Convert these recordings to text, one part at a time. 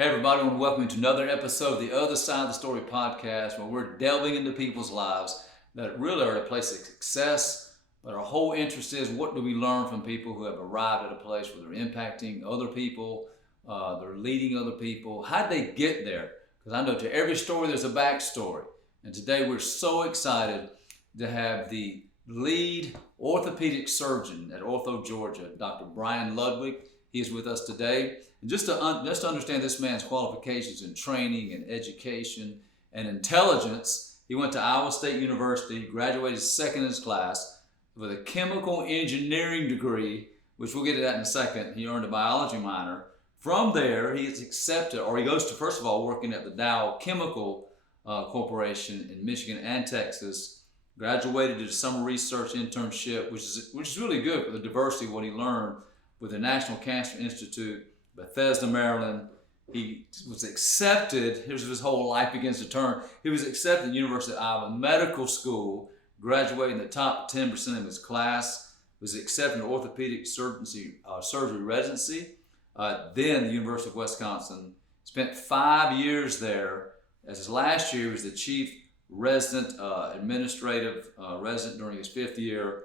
Hey everybody, I want to welcome you to another episode of the Other Side of the Story podcast, where we're delving into people's lives that really are at a place of success, but our whole interest is what do we learn from people who have arrived at a place where they're impacting other people, they're leading other people. How'd they get there? Because I know to every story there's a backstory. And today we're so excited to have the lead orthopedic surgeon at Ortho, Georgia, Dr. Brian Ludwig. He is with us today. And just to understand this man's qualifications in training and education and intelligence, he went to Iowa State University, graduated second in his class with a chemical engineering degree, which we'll get to that in a second. He earned a biology minor. From there, he is accepted, or he goes to, first of all, working at the Dow Chemical Corporation in Michigan and Texas, graduated, did a summer research internship, which is really good for the diversity of what he learned with the National Cancer Institute, Bethesda, Maryland. He was accepted, here's his whole life begins to turn. He was accepted at the University of Iowa Medical School, graduating in the top 10% of his class, was accepted in orthopedic surgery residency. Then the University of Wisconsin, spent 5 years there. As his last year, he was the chief resident, administrative resident during his 5th year.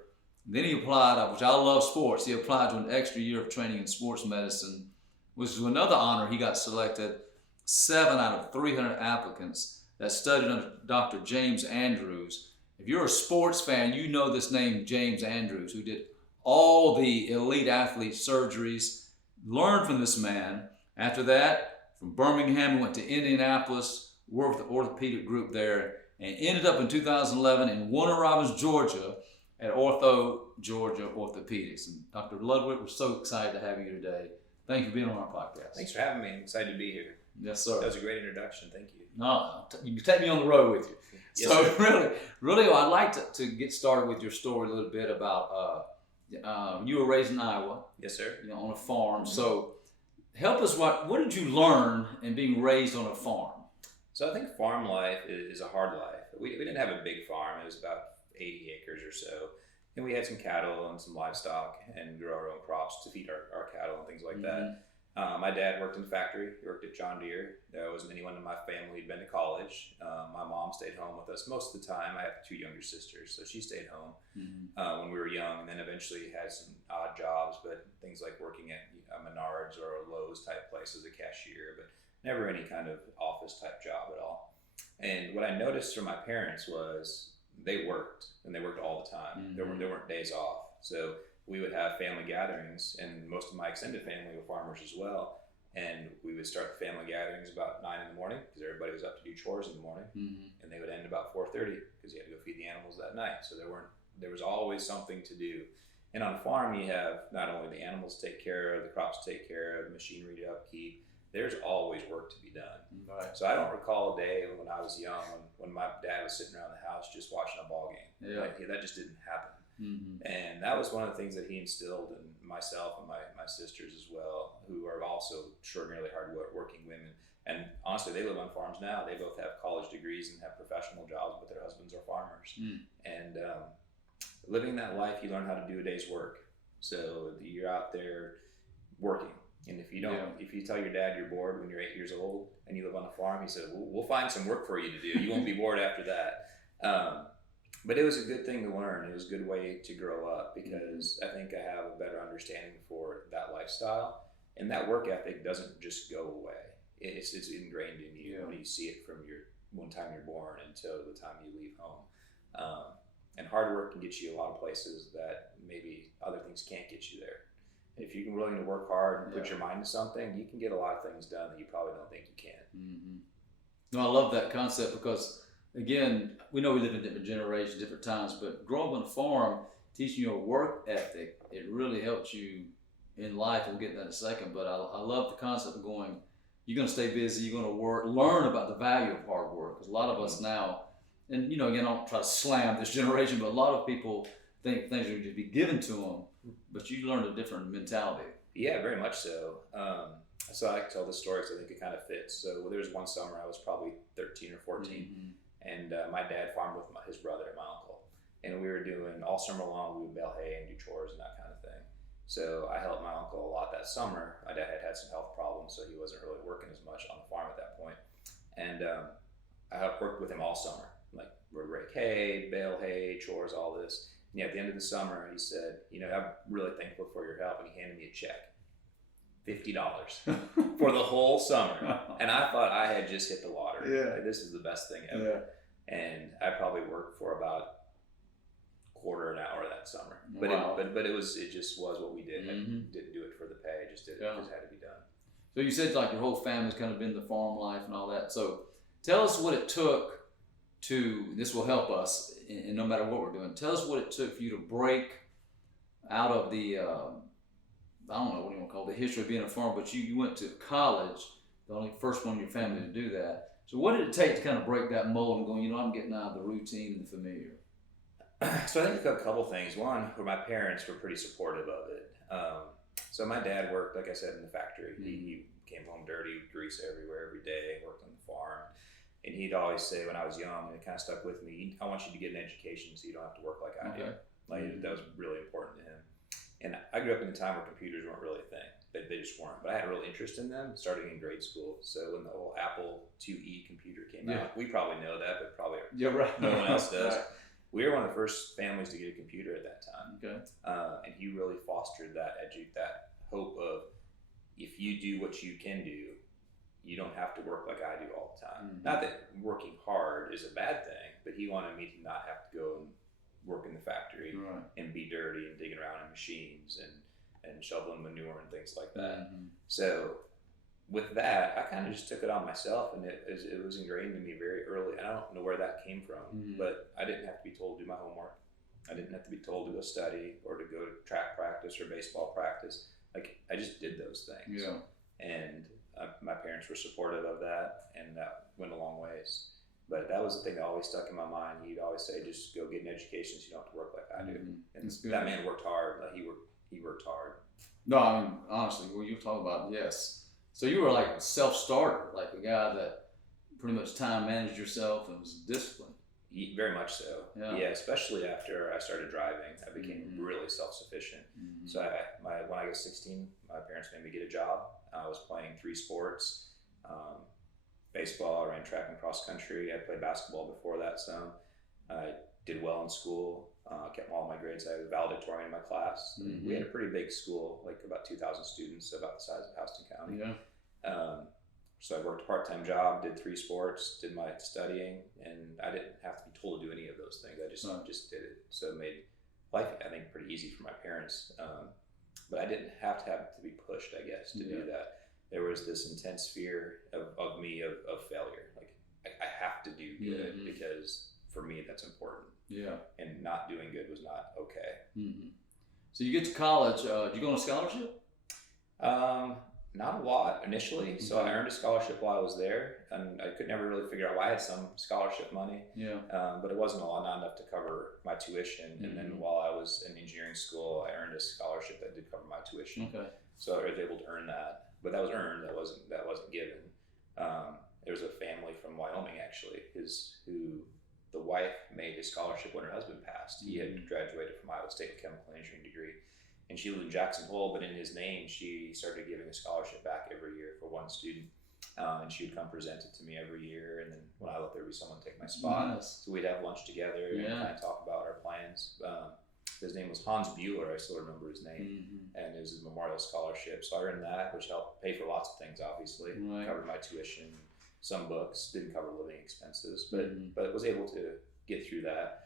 Then he applied, which I love sports, he applied to an extra year of training in sports medicine, which was another honor. He got selected 7 out of 300 applicants that studied under Dr. James Andrews. If you're a sports fan, you know this name, James Andrews, who did all the elite athlete surgeries. Learned from this man. After that, from Birmingham, he went to Indianapolis, worked with the orthopedic group there, and ended up in 2011 in Warner Robins, Georgia, at Ortho, Georgia Orthopedics. And Dr. Ludwig, we're so excited to have you here today. Thank you for being on our podcast. Thanks for having me. I'm excited to be here. Yes, sir. That was a great introduction. Thank you. No, you can take me on the road with you. Yes, so sir. really, I'd like to get started with your story a little bit about you were raised in Iowa. Yes, sir. On a farm. Mm-hmm. So help us, what did you learn in being raised on a farm? So I think farm life is a hard life. We didn't have a big farm. It was about 80 acres or so. And we had some cattle and some livestock and grew our own crops to feed our cattle and things like Mm-hmm. that. My dad worked in the factory. He worked at John Deere. There wasn't anyone in my family who'd been to college. My mom stayed home with us most of the time. I have 2 younger sisters, so she stayed home when we were young, and then eventually had some odd jobs, but things like working at Menards or a Lowe's type place as a cashier, but never any kind of office type job at all. And what I noticed from my parents was they worked, and they worked all the time. Mm-hmm. There weren't days off. So we would have family gatherings, and most of my extended family were farmers as well. And we would start the family gatherings about 9 in the morning because everybody was up to do chores in the morning, and they would end about 4:30 because you had to go feed the animals that night. So there was always something to do. And on a farm, you have not only the animals to take care of, the crops to take care of, the machinery to upkeep. There's always work to be done. Right. So I don't recall a day when I was young when my dad was sitting around the house just watching a ball game. Yeah. That just didn't happen. Mm-hmm. And that was one of the things that he instilled in myself and my sisters as well, who are also extraordinarily hard-working women. And honestly, they live on farms now. They both have college degrees and have professional jobs, but their husbands are farmers. And living that life, you learn how to do a day's work. So you're out there working. And if you tell your dad you're bored when you're 8 years old and you live on a farm, he said, we'll find some work for you to do. You won't be bored after that. But it was a good thing to learn. It was a good way to grow up because I think I have a better understanding for that lifestyle. And that work ethic doesn't just go away. It's ingrained in you when you see it from one time you're born until the time you leave home. And hard work can get you a lot of places that maybe other things can't get you there. If you're willing to work hard and put your mind to something, you can get a lot of things done that you probably don't think you can. Mm-hmm. No, I love that concept because, again, we know we live in different generations, different times, but growing up on a farm, teaching you a work ethic, it really helps you in life. We'll get to that in a second, but I love the concept of going, you're going to stay busy, you're going to work, learn about the value of hard work. Because a lot of us now, and again, I don't try to slam this generation, but a lot of people think things are going to be given to them, but you learned a different mentality. Yeah, very much so. So I like to tell this story because I think it kind of fits. So there was one summer I was probably 13 or 14, and my dad farmed with his brother and my uncle. And we were doing, all summer long, we would bale hay and do chores and that kind of thing. So I helped my uncle a lot that summer. My dad had some health problems, so he wasn't really working as much and I worked with him all summer, like road rake hay, bale hay, chores, all this. And at the end of the summer, he said, I'm really thankful for your help, and he handed me a check, $50 for the whole summer. And I thought I had just hit the lottery. Yeah. Like, this is the best thing ever. Yeah. And I probably worked for about quarter an hour that summer, but wow. it just was what we did. I didn't do it for the pay, just did it. It just had to be done. So you said like your whole family's kind of been the farm life and all that. So tell us what it took to, this will help us, and no matter what we're doing, tell us what it took for you to break out of the, I don't know what you want to call it, the history of being a farmer, but you went to college, the only first one in your family to do that. So what did it take to kind of break that mold and go, I'm getting out of the routine and the familiar? So I think a couple things. One, where my parents were pretty supportive of it. So my dad worked, like I said, in the factory. He came home dirty, grease everywhere every day, worked on the farm. And he'd always say when I was young, and it kind of stuck with me, I want you to get an education so you don't have to work like I do. Like that was really important to him. And I grew up in a time where computers weren't really a thing. They just weren't. But I had a real interest in them starting in grade school. So when the whole Apple IIe computer came out, we probably know that, but probably no one else does. Right. We were one of the first families to get a computer at that time. Okay. And he really fostered that hope of, if you do what you can do, you don't have to work like I do all the time. Not that working hard is a bad thing, but he wanted me to not have to go and work in the factory and be dirty and digging around in machines and shoveling manure and things like that. So with that, I kind of just took it on myself, and it was ingrained in me very early. And I don't know where that came from, but I didn't have to be told to do my homework. I didn't have to be told to go study or to go to track practice or baseball practice. Like, I just did those things. Yeah. And my parents were supportive of that, and that went a long ways. But that was the thing that always stuck in my mind. He'd always say, just go get an education so you don't have to work like I do. And that man worked hard. Like, he worked hard. No, I mean, honestly, what you talk about, yes. So you were like a self-starter, like a guy that pretty much time managed yourself and was disciplined. Very much so. Yeah, especially after I started driving, I became really self-sufficient. So when I was 16, my parents made me get a job. I was playing 3 sports, baseball, I ran track and cross country. I played basketball before that some. I did well in school, kept all my grades. I was valedictorian in my class. We had a pretty big school, like about 2,000 students, so about the size of Houston County. Yeah. So I worked a part-time job, did 3 sports, did my studying, and I didn't have to be told to do any of those things. I just did it. So it made life, I think, pretty easy for my parents. But I didn't have to be pushed, I guess, to do that. There was this intense fear of me of failure. Like, I have to do good because for me that's important. Yeah. And not doing good was not okay. So you get to college. Did you go on a scholarship? Not a lot initially. So I earned a scholarship while I was there, and I could never really figure out why I had some scholarship money. Yeah. But it wasn't not enough to cover my tuition. And then while I was in engineering school, I earned a scholarship that did cover my tuition. Okay. So I was able to earn that, but that was earned. That wasn't given. There was a family from Wyoming actually, who the wife made a scholarship when her husband passed. He had graduated from Iowa State chemical engineering degree. And she lived in Jackson Hole, but in his name, she started giving a scholarship back every year for one student. And she would come present it to me every year. And then when I left, there would be someone take my spot. Nice. So we'd have lunch together and kind of talk about our plans. His name was Hans Bueller. I still remember his name. And it was his memorial scholarship. So I earned that, which helped pay for lots of things, obviously. Right. Covered my tuition, some books, didn't cover living expenses, but was able to get through that.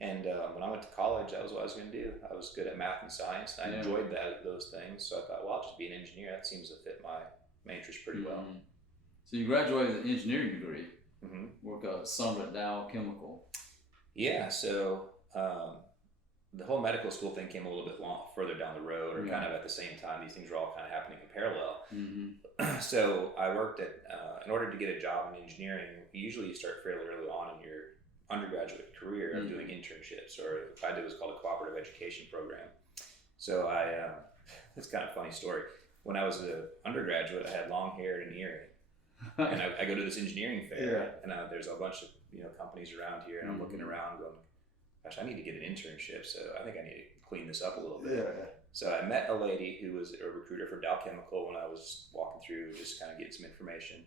And when I went to college, that was what I was going to do. I was good at math and science. I enjoyed those things. So I thought, well, I'll just be an engineer. That seems to fit my interest pretty well. So you graduated with an engineering degree. Work summer at Dow Chemical. Yeah. So the whole medical school thing came a little bit further down the road, or kind of at the same time. These things were all kind of happening in parallel. So I worked at, in order to get a job in engineering, usually you start fairly early on in your undergraduate career of doing internships, or what I did was called a cooperative education program. So it's kind of a funny story. When I was an undergraduate, I had long hair and an earring. And I go to this engineering fair, and there's a bunch of companies around here, and I'm looking around going, gosh, I need to get an internship, so I think I need to clean this up a little bit. Yeah. So I met a lady who was a recruiter for Dow Chemical when I was walking through, just kind of getting some information.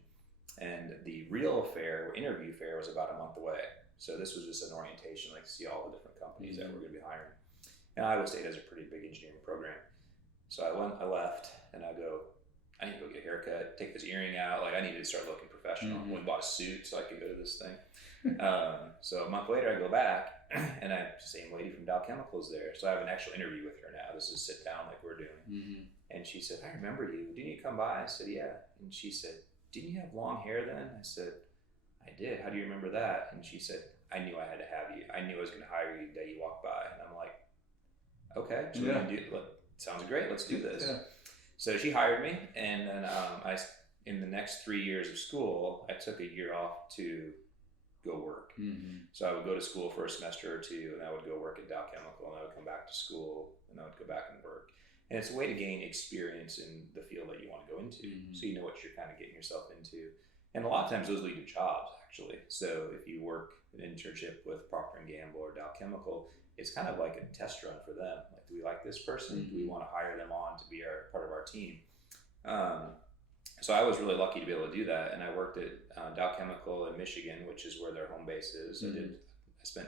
And the real fair, interview fair, was about a month away. So this was just an orientation, like to see all the different companies that were going to be hiring. And Iowa State has a pretty big engineering program. So I left, and I go, I need to go get a haircut, take this earring out. Like, I needed to start looking professional. I went and bought a suit so I could go to this thing. So a month later, I go back, and same lady from Dow Chemicals there. So I have an actual interview with her now. This is sit down like we're doing. And she said, I remember you. Didn't you come by? I said, yeah. And she said, didn't you have long hair then? I said, I did. How do you remember that? And she said, I knew I had to have you. I knew I was going to hire you the day you walked by. And I'm like, okay, so we can do it. Sounds great. Let's do this. Yeah. So she hired me, and then in the next 3 years of school, I took a year off to go work. So I would go to school for a semester or two, and I would go work at Dow Chemical, and I would come back to school, and I would go back and work. And it's a way to gain experience in the field that you want to go into, so you know what you're kind of getting yourself into. And a lot of times those lead to jobs, actually. So if you work an internship with Procter & Gamble or Dow Chemical, it's kind of like a test run for them. Like, do we like this person? Do we want to hire them on to be part of our team? So I was really lucky to be able to do that. And I worked at Dow Chemical in Michigan, which is where their home base is. I spent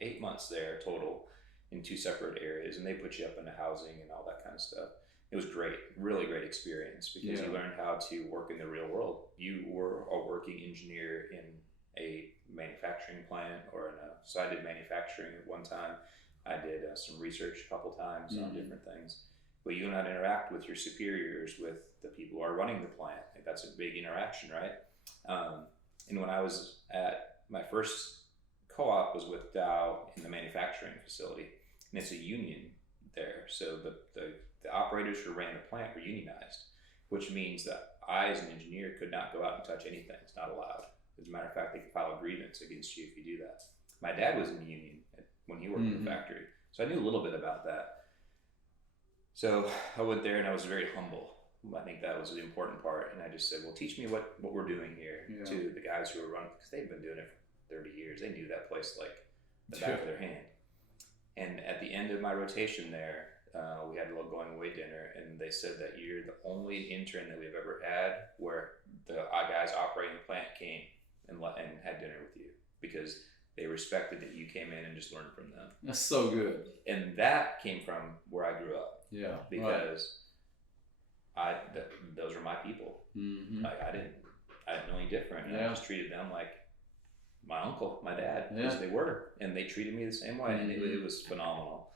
8 months there total in 2 separate areas, and they put you up into housing and all that kind of stuff. It was great, really great experience, because you learned how to work in the real world. You were a working engineer in a manufacturing plant, so I did manufacturing at one time. I did some research a couple times on different things. But you know how to interact with your superiors, with the people who are running the plant. Like, that's a big interaction, right? And when I was at my first co-op was with Dow in the manufacturing facility, and it's a union there. So the operators who ran the plant were unionized, which means that I, as an engineer, could not go out and touch anything. It's not allowed. As a matter of fact, they could file a grievance against you if you do that. My dad was in the union when he worked in the factory, so I knew a little bit about that. So I went there, and I was very humble. I think that was the important part. And I just said, well, teach me what we're doing here to the guys who are running, because they've been doing it for 30 years. They knew that place like the back of their hand. And at the end of my rotation there, we had a little going away dinner, and they said that you're the only intern that we've ever had where the guys operating the plant came and had dinner with you, because they respected that you came in and just learned from them. That's so good. And that came from where I grew up. Yeah. Because those were my people. Like, I didn't know any different. And I just treated them like my uncle, my dad, because they were, and they treated me the same way, and it was phenomenal.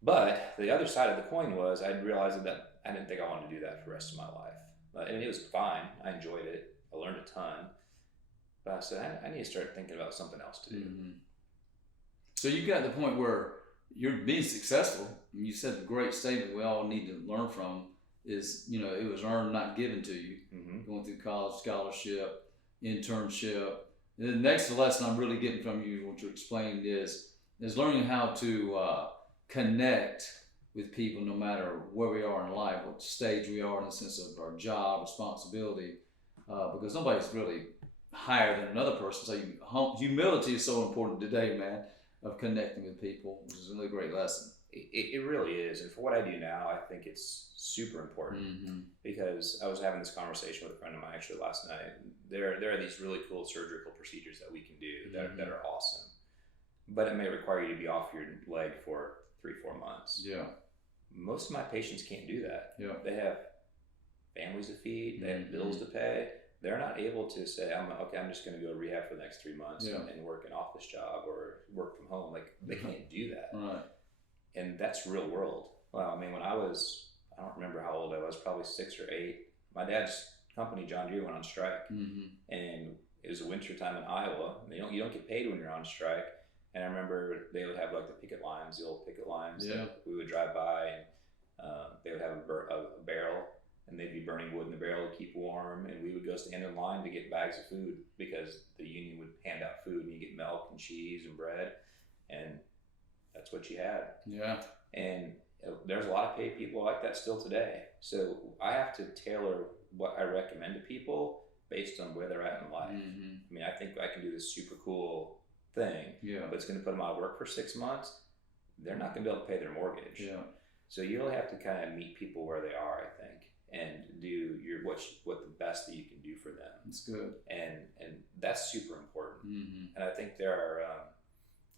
But the other side of the coin was, I realized that I didn't think I wanted to do that for the rest of my life. And it was fine. I enjoyed it. I learned a ton. But I said, I need to start thinking about something else to do. So you got to the point where you're being successful. You said the great statement we all need to learn from is, it was earned, not given to you. Going through college, scholarship, internship. And the next lesson I'm really getting from you, what you explained is learning how to connect with people no matter where we are in life, what stage we are in the sense of our job, responsibility, because nobody's really higher than another person. So humility is so important today, man, of connecting with people, which is a really great lesson. It really is. And for what I do now, I think it's super important, because I was having this conversation with a friend of mine actually last night. There are these really cool surgical procedures that we can do that are awesome, but it may require you to be off your leg for 3-4 months. Yeah. Most of my patients can't do that. Yeah. They have families to feed, they have bills to pay. They're not able to say, I'm just going to go to rehab for the next 3 months and work an office job or work from home. Like, they can't do that. Right. And that's real world. Well, I mean, I don't remember how old I was, probably 6 or 8. My dad's company, John Deere, went on strike. And it was a winter time in Iowa. You don't get paid when you're on strike. And I remember they would have like the picket lines, the old picket lines. That we would drive by, and they would have a barrel, and they'd be burning wood in the barrel to keep warm. And we would go stand in line to get bags of food, because the union would hand out food, and you get milk and cheese and bread. And that's what you had. Yeah. And there's a lot of paid people like that still today. So I have to tailor what I recommend to people based on where they're at in life. I mean, I think I can do this super cool thing, but it's going to put them out of work for 6 months. They're not going to be able to pay their mortgage. So you really have to kind of meet people where they are, I think, and do what the best that you can do for them. That's good. And that's super important. And I think there are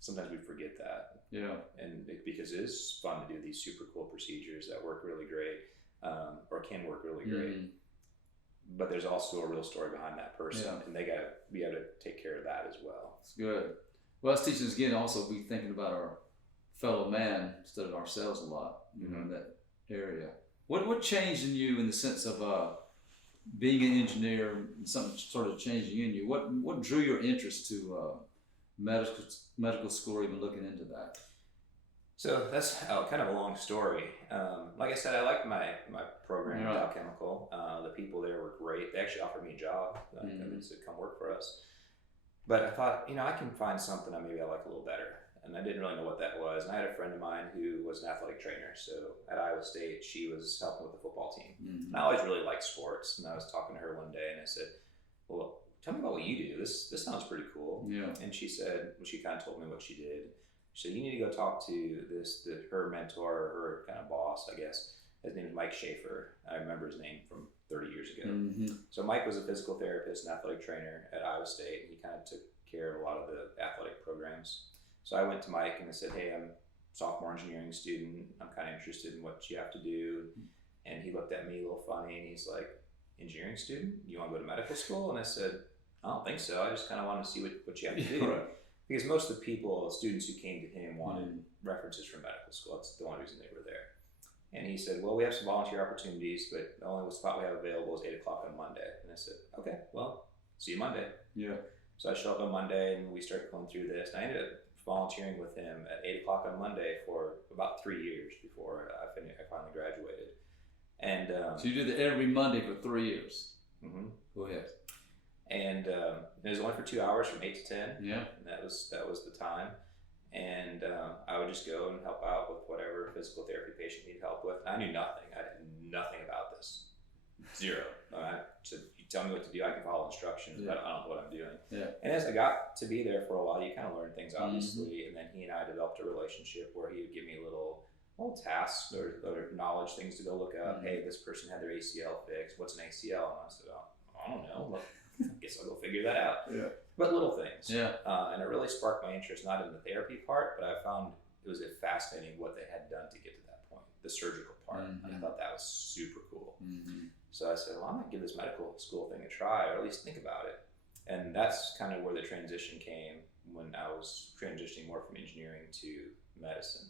sometimes we forget that. Yeah. And because it is fun to do these super cool procedures that work really great, or can work really great. But there's also a real story behind that person, and they gotta be able to take care of that as well. It's good. Well, that's teaching us again also be thinking about our fellow man instead of ourselves a lot, in that area. What changed in you in the sense of being an engineer and something started changing in you? What drew your interest to medical school or even looking into that? So that's kind of a long story. Like I said, I liked my program at Dow Chemical. The people there were great. They actually offered me a job. They said, come work for us. But I thought, I can find something that maybe I like a little better. And I didn't really know what that was. And I had a friend of mine who was an athletic trainer. So at Iowa State, she was helping with the football team. And I always really liked sports. And I was talking to her one day and I said, well, tell me about what you do. This sounds pretty cool. Yeah. And she said, she kind of told me what she did. She said, you need to go talk to her mentor, or her kind of boss, I guess. His name is Mike Schaefer. I remember his name from 30 years ago. So Mike was a physical therapist and athletic trainer at Iowa State. He kind of took care of a lot of the athletic programs. So I went to Mike and I said, hey, I'm a sophomore engineering student. I'm kind of interested in what you have to do. And he looked at me a little funny and he's like, engineering student? You want to go to medical school? And I said, I don't think so. I just kind of wanted to see what you have to do. Right. Because most of the students who came to him wanted references from medical school. That's the only reason they were there. And he said, well, we have some volunteer opportunities, but the only spot we have available is 8 o'clock on Monday. And I said, okay, well, see you Monday. Yeah. So I show up on Monday and we start going through this. And I ended up volunteering with him at 8 o'clock on Monday for about 3 years before I finally graduated. And so you did it every Monday for 3 years. Go ahead. And it was only for 2 hours from 8 to 10. Yeah. And that was the time. And I would just go and help out with whatever physical therapy patient needed help with. And I knew nothing. I did nothing about this. Zero. So you tell me what to do, I can follow instructions, but I don't know what I'm doing. Yeah. And as I got to be there for a while, you kind of learn things, obviously. And then he and I developed a relationship where he would give me little tasks or knowledge things to go look up. Hey, this person had their ACL fixed. What's an ACL? And I said, I don't know. I guess I'll go figure that out. Yeah. But little things. Yeah. And it really sparked my interest, not in the therapy part, but I found it was fascinating what they had done to get to that point, the surgical part. And I thought that was super cool. So I said, well, I'm going to give this medical school thing a try, or at least think about it. And that's kind of where the transition came when I was transitioning more from engineering to medicine.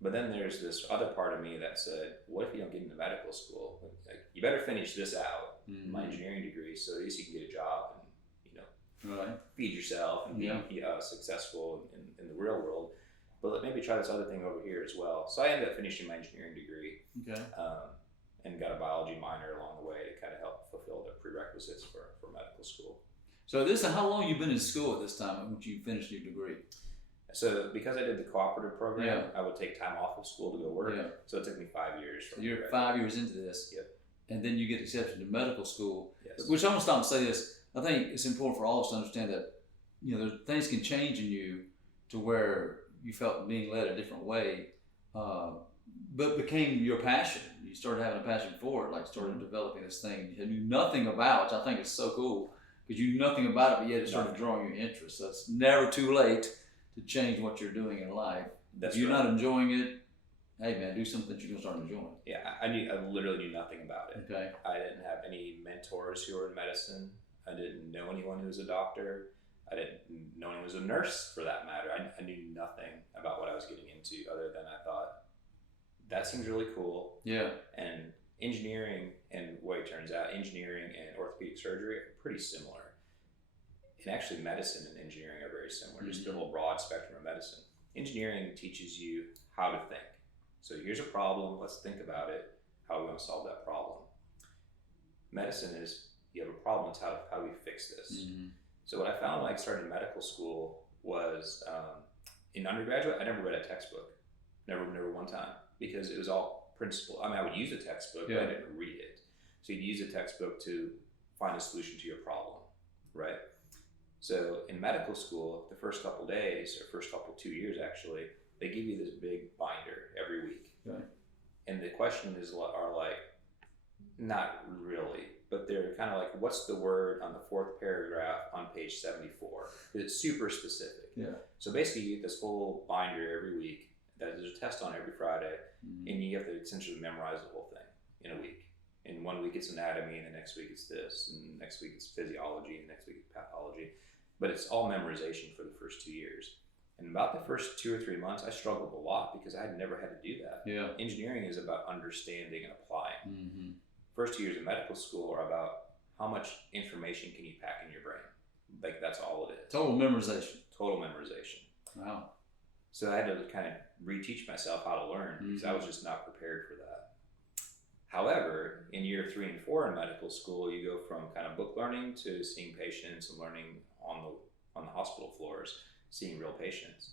But then there's this other part of me that said, what if you don't get into medical school? Like, you better finish this out, my engineering degree, so at least you can get a job and, feed yourself and be successful in the real world. But maybe try this other thing over here as well. So I ended up finishing my engineering degree and got a biology minor along the way to kind of help fulfill the prerequisites for medical school. So how long you been in school at this time when you finished your degree? So because I did the cooperative program, I would take time off of school to go work. Yeah. So it took me 5 years. So you're 5 years into this. Yep. And then you get accepted to medical school. Yes. Which I'm going to stop and say this. I think it's important for all of us to understand that, things can change in you to where you felt being led a different way, but became your passion. You started having a passion for it, like started developing this thing you knew nothing about, which I think is so cool because you knew nothing about it, but yet it started drawing your interest. So it's never too late to change what you're doing in life. If you're not enjoying it, hey man, do something that you're gonna start enjoying. Yeah, I literally knew nothing about it. Okay. I didn't have any mentors who were in medicine. I didn't know anyone who was a doctor. I didn't know anyone who was a nurse, for that matter. I knew nothing about what I was getting into, other than I thought that seems really cool. Yeah. And engineering, and what it turns out, engineering and orthopedic surgery are pretty similar. And actually, medicine and engineering are very similar. Just the whole broad spectrum of medicine. Engineering teaches you how to think. So here's a problem, let's think about it. How are we going to solve that problem? Medicine is, you have a problem, it's how do we fix this? So what I found like starting medical school was, in undergraduate, I never read a textbook. Never one time. Because it was all principle. I mean, I would use a textbook, but I didn't read it. So you'd use a textbook to find a solution to your problem, right? So in medical school, the first couple days, or first 2 years actually, they give you this big binder every week. Okay. And the questions are like, not really but they're kind of like, what's the word on the fourth paragraph on page 74? It's super specific. Yeah. So basically, you get this whole binder every week. There's a test on every Friday, and you have to essentially memorize the whole thing in a week. In 1 week it's anatomy, and the next week it's this, and next week it's physiology, and next week it's pathology. But it's all memorization for the first 2 years. And about the first 2 or 3 months, I struggled a lot because I had never had to do that. Yeah. Engineering is about understanding and applying. Mm-hmm. First 2 years of medical school are about how much information can you pack in your brain. Like, that's all it is. Total memorization. Total memorization. Wow. So I had to kind of reteach myself how to learn because I was just not prepared for that. However, in year 3 and 4 in medical school, you go from kind of book learning to seeing patients and learning on the hospital floors, seeing real patients.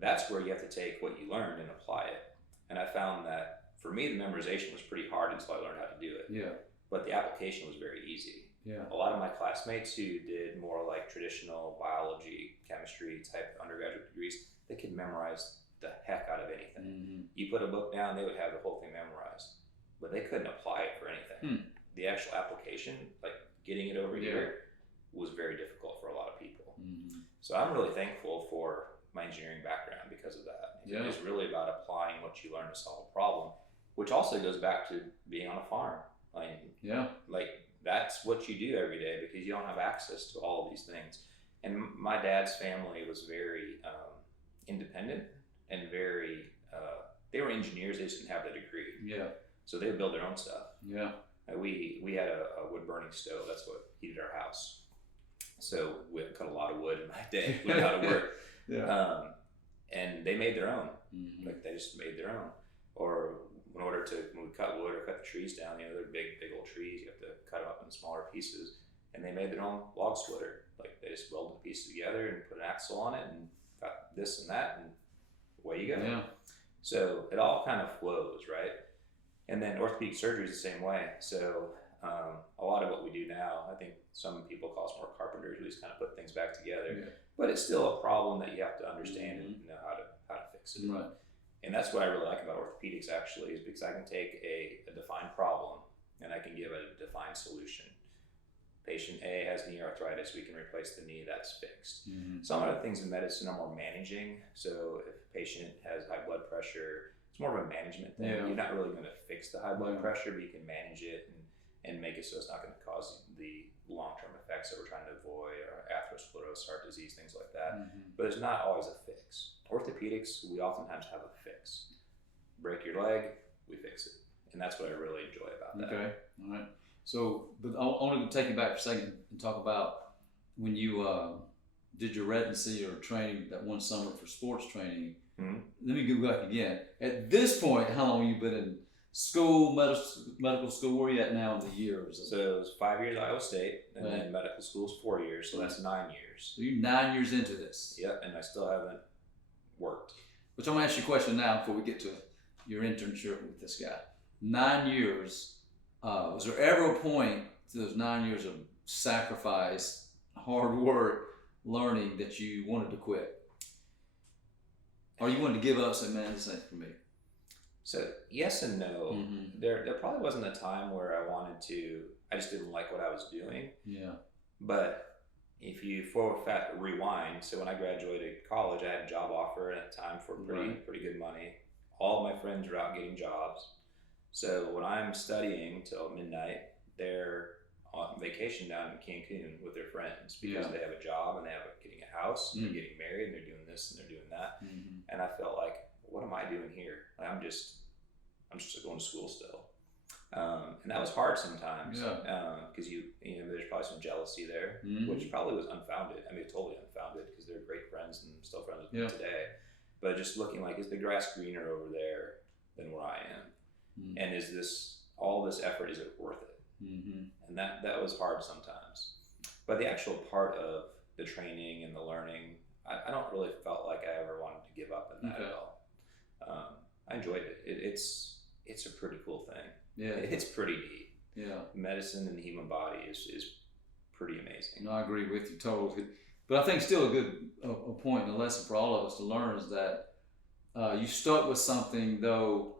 That's where you have to take what you learned and apply it. And I found that for me, the memorization was pretty hard until I learned how to do it. Yeah. But the application was very easy. Yeah. A lot of my classmates who did more like traditional biology, chemistry type undergraduate degrees, they could memorize the heck out of anything. Mm-hmm. You put a book down, they would have the whole thing memorized, but they couldn't apply it for anything. The actual application, like getting it over here, was very difficult for a lot of people. Mm-hmm. So I'm really thankful for my engineering background because of that. Yeah. It's really about applying what you learn to solve a problem, which also goes back to being on a farm. Like that's what you do every day because you don't have access to all of these things. And my dad's family was very independent and very, they were engineers, they just didn't have the degree. Yeah. So they would build their own stuff. Yeah. We had a wood burning stove, that's what heated our house. So we cut a lot of wood in my day, learned how to work. Yeah. And they made their own. Mm-hmm. Like they just made their own. Or in order to, when we cut wood or cut the trees down, they're big old trees, you have to cut them up in smaller pieces. And they made their own log splitter. Like they just welded the pieces together and put an axle on it and got this and that, and away you go. Yeah. So it all kind of flows, right? And then orthopedic surgery is the same way. So a lot of what we do now, I think some people call us more carpenters. We just kind of put things back together. Yeah. But it's still a problem that you have to understand and know how to fix it. Right. And that's what I really like about orthopedics actually, is because I can take a defined problem and I can give a defined solution. Patient A has knee arthritis, we can replace the knee, that's fixed. Mm-hmm. Some of the things in medicine are more managing. So if a patient has high blood pressure, it's more of a management thing. Yeah. You're not really going to fix the high blood pressure, but you can manage it and make it so it's not going to cause the long-term effects that we're trying to avoid, or atherosclerosis, heart disease, things like that. Mm-hmm. But there's not always a fix. Orthopedics, we oftentimes have a fix. Break your leg, we fix it. And that's what I really enjoy about that. Okay, all right. So, but I want to take you back for a second and talk about when you did your residency or training that one summer for sports training. Mm-hmm. Let me go back again. At this point, how long have you been in school, medical school? Where are you at now in the years? So it was 5 years at Iowa State, and then medical school is 4 years, so that's 9 years. So you're 9 years into this. Yep, and I still haven't worked. Which I'm going to ask you a question now before we get to your internship with this guy. 9 years. Was there ever a point to those 9 years of sacrifice, hard work, learning that you wanted to quit? Or you wanted to give up, say, man, this ain't for me? So yes and no. Mm-hmm. There probably wasn't a time where I just didn't like what I was doing. Yeah. But if you rewind, so when I graduated college, I had a job offer at the time for pretty good money. All of my friends were out getting jobs. So when I'm studying till midnight, they're on vacation down in Cancun with their friends because they have a job and getting a house and they're getting married and they're doing this and they're doing that. Mm-hmm. And I felt like, what am I doing here? Like, I'm just going to school still. And that was hard sometimes because there's probably some jealousy there, which probably was unfounded. I mean, totally unfounded because they're great friends and still friends with me today. But just looking like, is the grass greener over there than where I am? Mm-hmm. And is all this effort, is it worth it? Mm-hmm. And that was hard sometimes. But the actual part of the training and the learning, I don't really felt like I ever wanted to give up in that at all. I enjoyed it. It's a pretty cool thing. Yeah, it's pretty neat. Yeah, medicine and the human body is pretty amazing. No, I agree with you totally. But I think still a point and a lesson for all of us to learn is that you stuck with something, though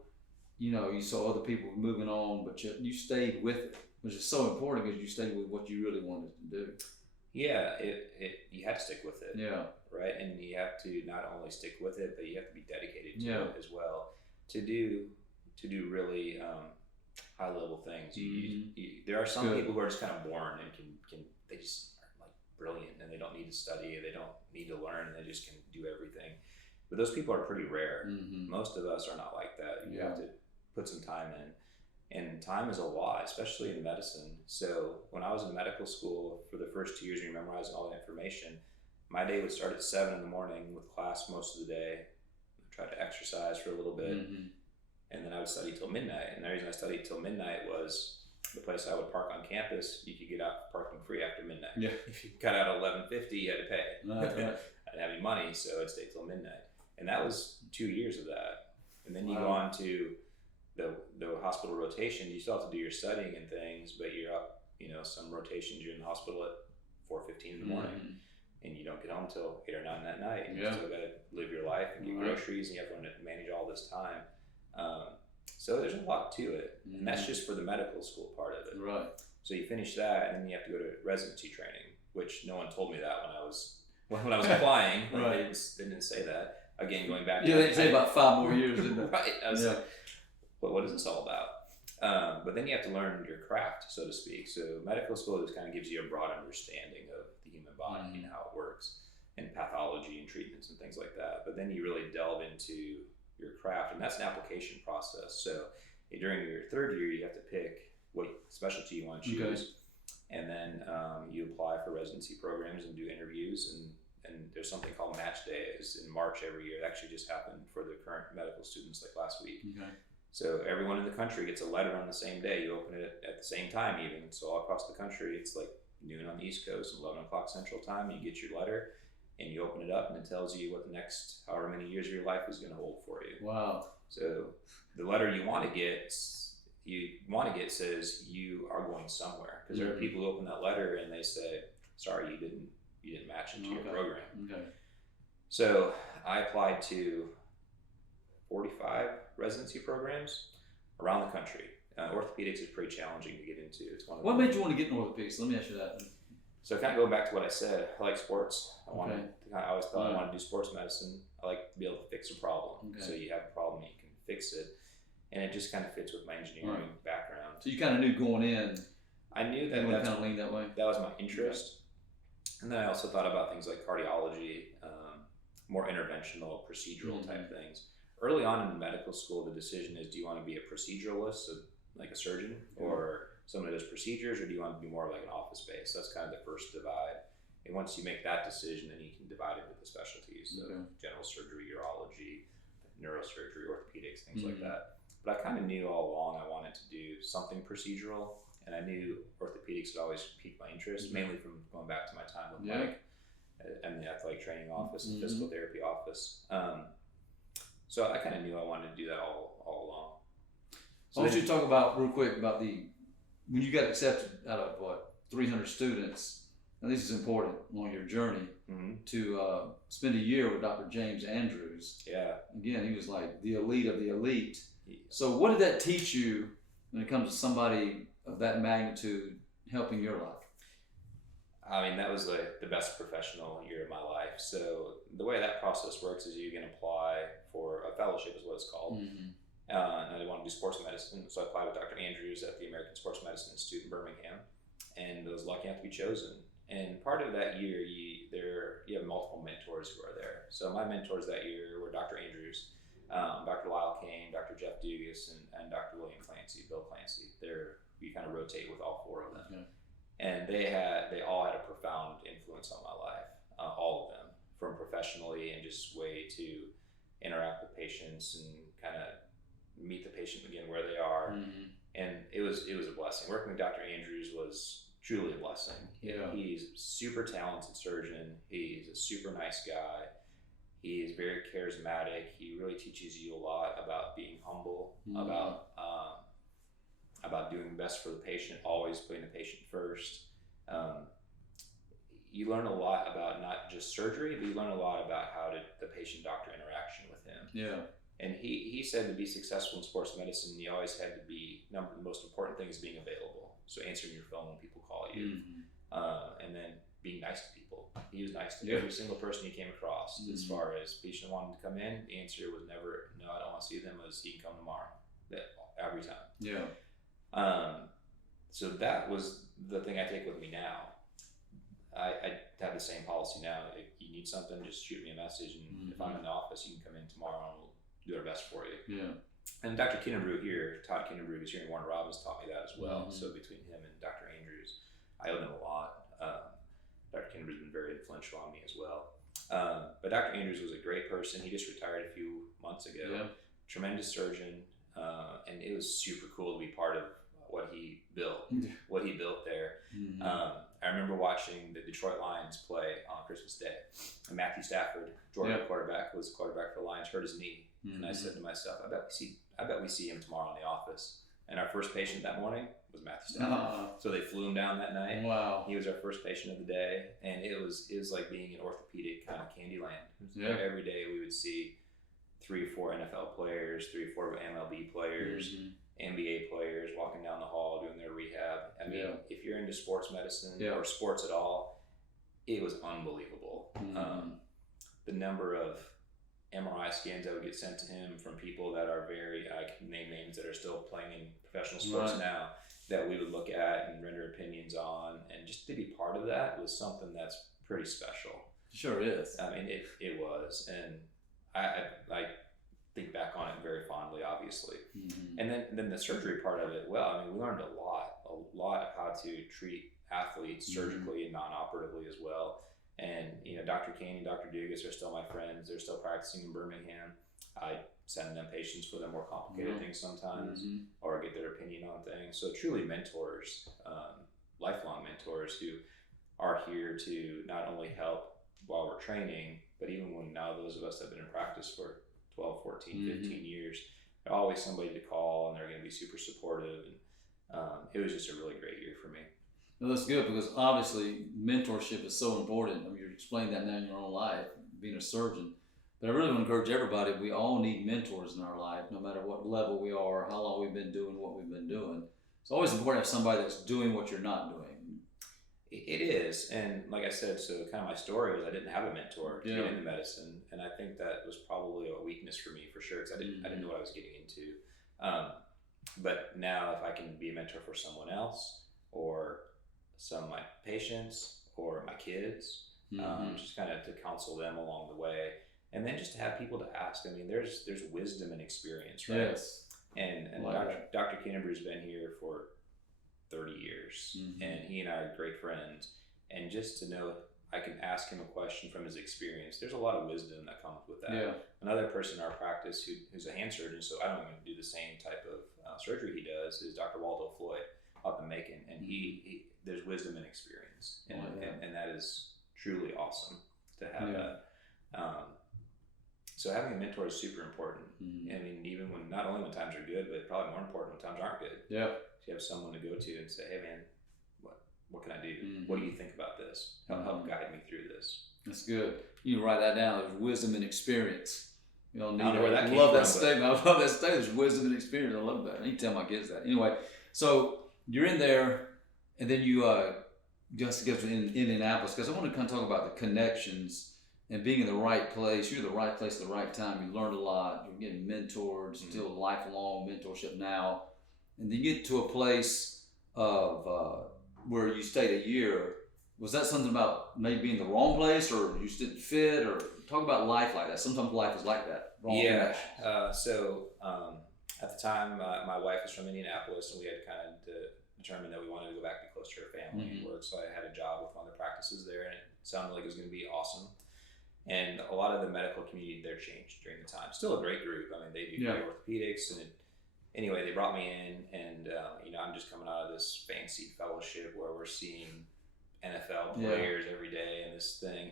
you saw other people moving on, but you stayed with it. which is so important because you stayed with what you really wanted to do. Yeah, you had to stick with it. Yeah. Right, and you have to not only stick with it, but you have to be dedicated to Yeah. it as well to do really high level things. There are some Good. people who are just kind of born and can they just are like brilliant and they don't need to study, they don't need to learn, and they just can do everything. But those people are pretty rare. Most of us are not like that. You have to put some time in, and time is a lot, especially in medicine. So when I was in medical school for the first 2 years, and you're memorizing all the information, my day would start at 7 in the morning with class most of the day. I tried to exercise for a little bit, and then I would study till midnight. And the reason I studied till midnight was the place I would park on campus, you could get out parking free after midnight. Yeah. If you got out at 11:50, you had to pay. Right. I didn't have any money, so I'd stay till midnight. And that was 2 years of that. And then you go on to the hospital rotation. You still have to do your studying and things, but you're up, some rotations you're in the hospital at 4:15 in the morning. And you don't get home until 8 or 9 that night, and you still got to live your life and get groceries, and you have to manage all this time. So there's a lot to it, and that's just for the medical school part of it. Right. So you finish that, and then you have to go to residency training, which no one told me that when I was applying. Like they didn't say that. Again, going back. Yeah, they say about 5 more years, didn't they? Right. I was like, well, what is this all about? But then you have to learn your craft, so to speak. So medical school just kind of gives you a broad understanding of the human body and how it works, and pathology and treatments and things like that. But then you really delve into your craft, and that's an application process. So during your third year, you have to pick what specialty you want to choose, and then you apply for residency programs and do interviews. And there's something called match day. It's in March every year. It actually just happened for the current medical students like last week. So everyone in the country gets a letter on the same day. You open it at the same time even. So all across the country, it's like noon on the East Coast, 11 o'clock Central Time. You get your letter, and you open it up, and it tells you what the next however many years of your life is going to hold for you. Wow. So the letter you want to get says you are going somewhere, because there are people who open that letter and they say, sorry, you didn't match into your program. So I applied to 45 residency programs around the country. Orthopedics is pretty challenging to get into. It's one of What made you want to get into orthopedics? Let me ask you that. So kind of going back to what I said, I like sports. I always thought I wanted to do sports medicine. I like to be able to fix a problem. So you have a problem, you can fix it. And it just kind of fits with my engineering background. So you kind of knew going in. I knew that kind of leaned that way. That was my interest. And then I also thought about things like cardiology, more interventional, procedural type things. Early on in medical school, the decision is, do you want to be a proceduralist, like a surgeon, or someone who does procedures, or do you want to be more like an office space? That's kind of the first divide. And once you make that decision, then you can divide it with the specialties, so general surgery, urology, neurosurgery, orthopedics, things like that. But I kind of knew all along I wanted to do something procedural, and I knew orthopedics would always pique my interest, mainly from going back to my time with Mike and the athletic training office and physical therapy office. So I kind of knew I wanted to do that all along. So I want you to talk about real quick about when you got accepted out of 300 students. Now this is important on your journey to spend a year with Dr. James Andrews. Yeah. Again, he was like the elite of the elite. So what did that teach you when it comes to somebody of that magnitude helping your life? I mean, that was the best professional year of my life. So the way that process works is you can apply for a fellowship, is what it's called. And I wanted to do sports medicine, so I applied with Dr. Andrews at the American Sports Medicine Institute in Birmingham, and I was lucky enough to be chosen. And part of that year, you have multiple mentors who are there. So my mentors that year were Dr. Andrews, Dr. Lyle Kane, Dr. Jeff Dugas, and Dr. William Clancy, Bill Clancy. You kind of rotate with all four of them. And they all had a profound influence on my life, all of them, from professionally and just way to interact with patients and kind of meet the patient again where they are. And it was a blessing. Working with Dr. Andrews was truly a blessing. He's a super talented surgeon. He's a super nice guy. He is very charismatic. He really teaches you a lot about being humble, about doing best for the patient, always putting the patient first. You learn a lot about not just surgery, but you learn a lot about the patient-doctor interaction with him. And he said to be successful in sports medicine, you always had to be, the most important thing is being available. So answering your phone when people call you, and then being nice to people. He was nice to every single person he came across. As far as patient wanted to come in, the answer was never, no, I don't want to see them. It was, he can come tomorrow. Every time. Yeah. So that was the thing I take with me now. I have the same policy now. If you need something, just shoot me a message, and if I'm in the office, you can come in tomorrow and we'll do our best for you. Yeah. And Dr. Kinnebrew here, Todd Kinnebrew, who's here in Warner Robins, taught me that as well. So between him and Dr. Andrews, I owe them a lot. Dr. Kinnebrew has been very influential on me as well. But Dr. Andrews was a great person. He just retired a few months ago. Yeah. Tremendous surgeon, and it was super cool to be part of what he built, there. I remember watching the Detroit Lions play on Christmas Day, and Matthew Stafford, Georgia quarterback, was quarterback for the Lions, hurt his knee, and I said to myself, I bet we see him tomorrow in the office. And our first patient that morning was Matthew Stafford. So they flew him down that night. Wow. He was our first patient of the day, and it was like being in orthopedic kind of candy land. Every day we would see 3 or 4 NFL players, 3 or 4 MLB players, NBA players walking down the hall doing their rehab. I mean, if you're into sports medicine or sports at all, it was unbelievable. The number of MRI scans that would get sent to him from people that are very, I can name names that are still playing in professional sports now, that we would look at and render opinions on, and just to be part of that was something that's pretty special. Sure is. I mean, it was, and I think back on it very fondly, obviously. And then the surgery part of it, well, I mean, we learned a lot of how to treat athletes surgically and non-operatively as well. And, you know, Dr. Kane and Dr. Dugas are still my friends. They're still practicing in Birmingham. I send them patients for the more complicated things sometimes, or get their opinion on things. So truly mentors, lifelong mentors who are here to not only help while we're training, but even when now those of us have been in practice for 12, 14, 15 years, there's always somebody to call, and they're going to be super supportive. And it was just a really great year for me. Well, that's good, because obviously mentorship is so important. I mean, you're explaining that now in your own life, being a surgeon. But I really want to encourage everybody, we all need mentors in our life, no matter what level we are, how long we've been doing what we've been doing. It's always important to have somebody that's doing what you're not doing. It is. And like I said, so kind of my story was I didn't have a mentor to get into medicine. And I think that was probably a weakness for me, for sure, because I didn't know what I was getting into. But now if I can be a mentor for someone else, or some of my patients, or my kids, just kind of to counsel them along the way, and then just to have people to ask. I mean, there's wisdom and experience, right? Yes. And Dr. Kinnebrew's been here for 30 years, and he and I are great friends. And just to know I can ask him a question from his experience, there's a lot of wisdom that comes with that. Yeah. Another person in our practice who's a hand surgeon, so I don't even do the same type of surgery he does, is Dr. Waldo Floyd up in Macon, and he there's wisdom and experience, and that is truly awesome to have that. So having a mentor is super important. I mean, even when, not only when times are good, but probably more important when times aren't good. Yeah. You have someone to go to and say, hey man, what can I do? What do you think about this? Help guide me through this. That's good. You can write that down. There's wisdom and experience. You don't need I don't know where that came love from, that statement. I love that statement. There's wisdom and experience. I love that. I need to tell my kids that. Anyway, so you're in there, and then you just get to Indianapolis, because I want to kind of talk about the connections and being in the right place. You're in the right place at the right time. You learned a lot. You're getting mentored, still lifelong mentorship now. And then you get to a place of where you stayed a year. Was that something about maybe being in the wrong place, or you just didn't fit, or talk about life like that? Sometimes life is like that. So at the time, my wife was from Indianapolis, and we had kind of determined that we wanted to go back to close to her family and work. So I had a job with one of the practices there, and it sounded like it was going to be awesome. And a lot of the medical community there changed during the time. Still a great group. I mean, they do great orthopedics, and anyway, they brought me in, and I'm just coming out of this fancy fellowship where we're seeing NFL players every day and this thing,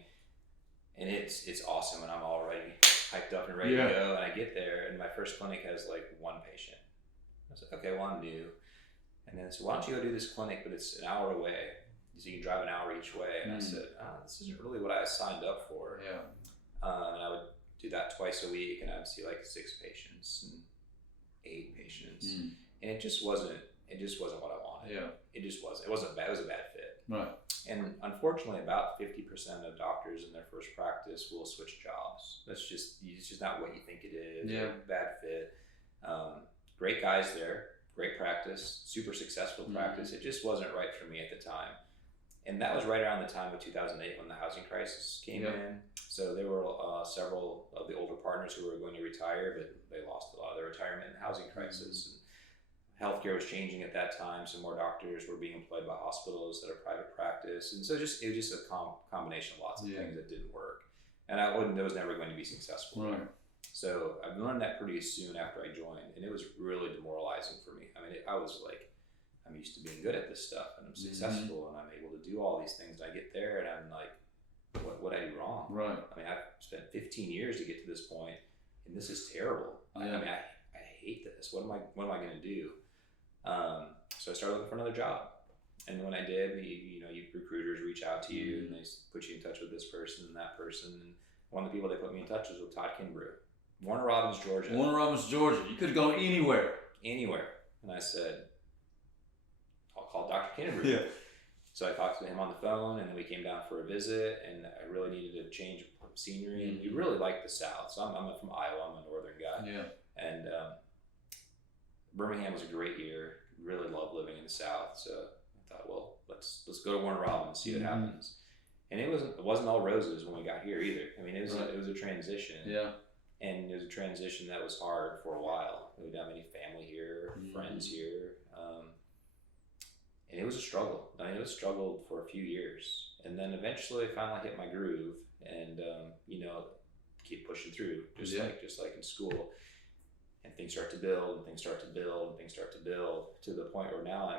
and it's awesome, and I'm already hyped up and ready to go. And I get there, and my first clinic has like 1 patient. I said, okay, well, I'm new. And then I said, why don't you go do this clinic, but it's an hour away, so you can drive an hour each way. And I said, this isn't really what I signed up for. And I would do that twice a week, and I would see like 6 patients and 8 patients, and it just wasn't what I wanted. it just wasn't. It wasn't bad. It was a bad fit. Right. And unfortunately, about 50% of doctors in their first practice will switch jobs. It's just not what you think it is. Yeah. Bad fit. Great guys there, great practice, super successful practice. It just wasn't right for me at the time. And that was right around the time of 2008 when the housing crisis came in. So there were several of the older partners who were going to retire, but they lost a lot of their retirement in the housing crisis. And healthcare was changing at that time, so more doctors were being employed by hospitals that are private practice. And so it was just a combination of lots of things that didn't work. And it was never going to be successful. Right. So I learned that pretty soon after I joined, and it was really demoralizing for me. I mean, I was like, I'm used to being good at this stuff, and I'm successful, and I'm able to do all these things. And I get there, and I'm like, what I do wrong? Right. I mean, I've spent 15 years to get to this point, and this is terrible. I mean, I hate this. What am I going to do? So I started looking for another job, and when I did, you recruiters reach out to you, and they put you in touch with this person and that person. And one of the people they put me in touch was with Todd Kimbrew, Warner Robins, Georgia. Warner Robins, Georgia. You could have gone anywhere. Anywhere. And I said, I'll call Dr. Kimbrew. Yeah. So I talked to him on the phone, and then we came down for a visit, and I really needed a change of scenery. And we really liked the South. So I'm from Iowa. I'm a northern guy. Yeah. And Birmingham was a great year. Really loved living in the South. So I thought, well, let's go to Warner Robins, see what happens. And it wasn't all roses when we got here either. I mean, it was a transition. Yeah. And it was a transition that was hard for a while. We didn't have any family here, friends here. And it was a struggle. I mean, it was struggled for a few years. And then eventually I finally hit my groove and, keep pushing through, just like in school. And things start to build, and things start to build, and things start to build to the point where now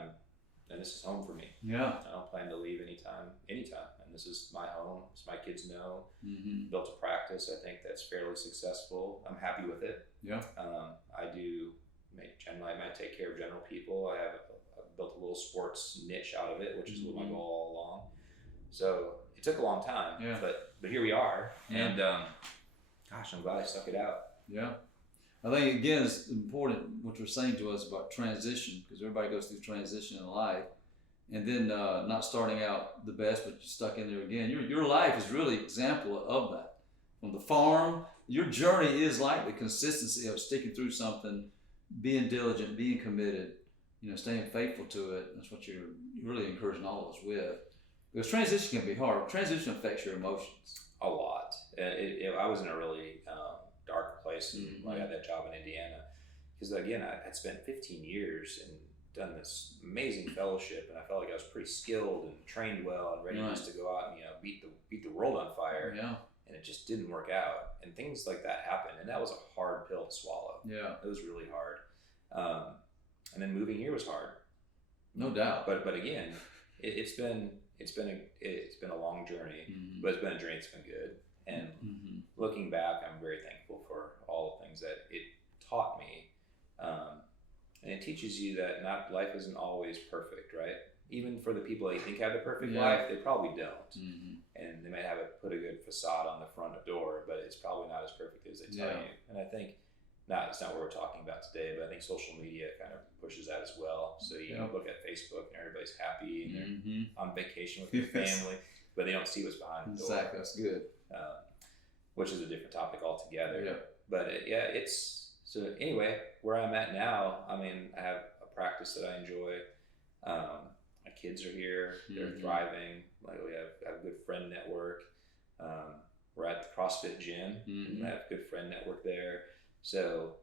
and this is home for me. Yeah. I don't plan to leave anytime. And this is my home. As my kids know. Built a practice, I think, that's fairly successful. I'm happy with it. Yeah. I might take care of general people. I've built a little sports niche out of it, which is my goal all along. So it took a long time, but here we are. And gosh, I'm glad I stuck it out. Yeah. I think, again, it's important what you're saying to us about transition, because everybody goes through transition in life, and then not starting out the best, but you're stuck in there again. Your life is really an example of that. From the farm, your journey is like the consistency of sticking through something, being diligent, being committed, staying faithful to it. That's what you're really encouraging all of us with. Because transition can be hard. Transition affects your emotions. A lot. I was in a really dark place when I got that job in Indiana, because again, I had spent 15 years and done this amazing fellowship, and I felt like I was pretty skilled and trained well and ready just to go out and beat the world on fire. Yeah. And it just didn't work out, and things like that happened, and that was a hard pill to swallow. Yeah. It was really hard. And then moving here was hard. No doubt. But again, it's been a long journey, but it's been a journey that's been good. And looking back, I'm very thankful for all the things that it taught me. And it teaches you that life isn't always perfect, right? Even for the people that you think have the perfect life, they probably don't. And they might put a good facade on the front door, but it's probably not as perfect as they tell you. And I think, it's not what we're talking about today, but I think social media kind of pushes that as well. So you look at Facebook and everybody's happy and they're on vacation with their family, but they don't see what's behind the door. Exactly, that's good. Which is a different topic altogether. Yeah. But so anyway, where I'm at now, I mean, I have a practice that I enjoy. My kids are here, they're thriving. Like we have a good friend network. We're at the CrossFit gym, and I have a good friend network there. So